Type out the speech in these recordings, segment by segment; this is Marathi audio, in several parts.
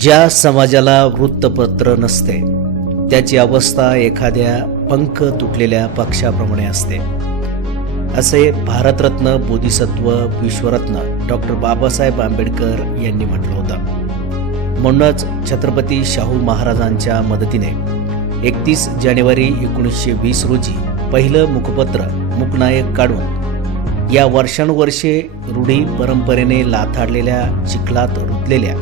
ज्या समाजाला वृत्तपत्र नसते त्याची अवस्था एखाद्या पंख तुटलेल्या पक्षाप्रमाणे असते, असे भारतरत्न बोधिसत्व विश्वरत्न डॉक्टर बाबासाहेब आंबेडकर यांनी म्हटलं होतं। म्हणूनच छत्रपती शाहू महाराजांच्या मदतीने 31 जानेवारी 1920 रोजी पहिलं मुखपत्र मुकनायक काढून या वर्षानुवर्षे रूढी परंपरेने लाथाडलेल्या चिखलात रुतलेल्या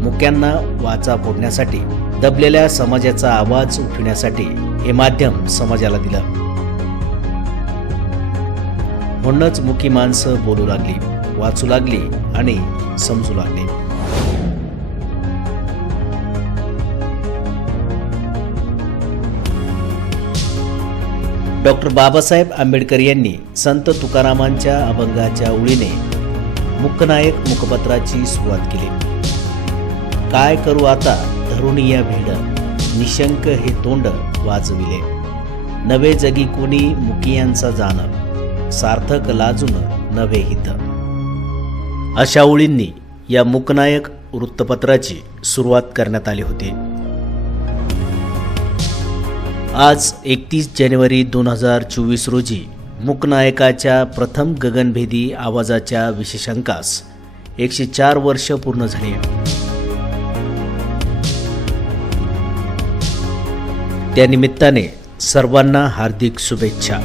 मुक्यांना वाचा फोडण्यासाठी, दबलेल्या समाजाचा आवाज उठवण्यासाठी हे माध्यम समाजाला दिलं। म्हणूनच मुकी माणसं बोलू लागली, वाचू लागली आणि समजू लागली। डॉक्टर बाबासाहेब आंबेडकर यांनी संत तुकारामांच्या अभंगाच्या ओळीने मुकनायक मुखपत्राची सुरुवात केली। काय करू आता धरून या भीड, निशंक हे तोंड वाजविले, नवे जगी कोणी मुकियांचा जाण, सार्थक लाजून नवे हित। अशा ओळींनी या मुकनायक वृत्तपत्राची सुरुवात करण्यात आली होती। आज 31 जानेवारी 2024 रोजी मुकनायकाच्या प्रथम गगनभेदी आवाजाच्या विशेषांकास 104 वर्ष पूर्ण झाली। त्या निमित्ताने सर्वांना हार्दिक शुभेच्छा।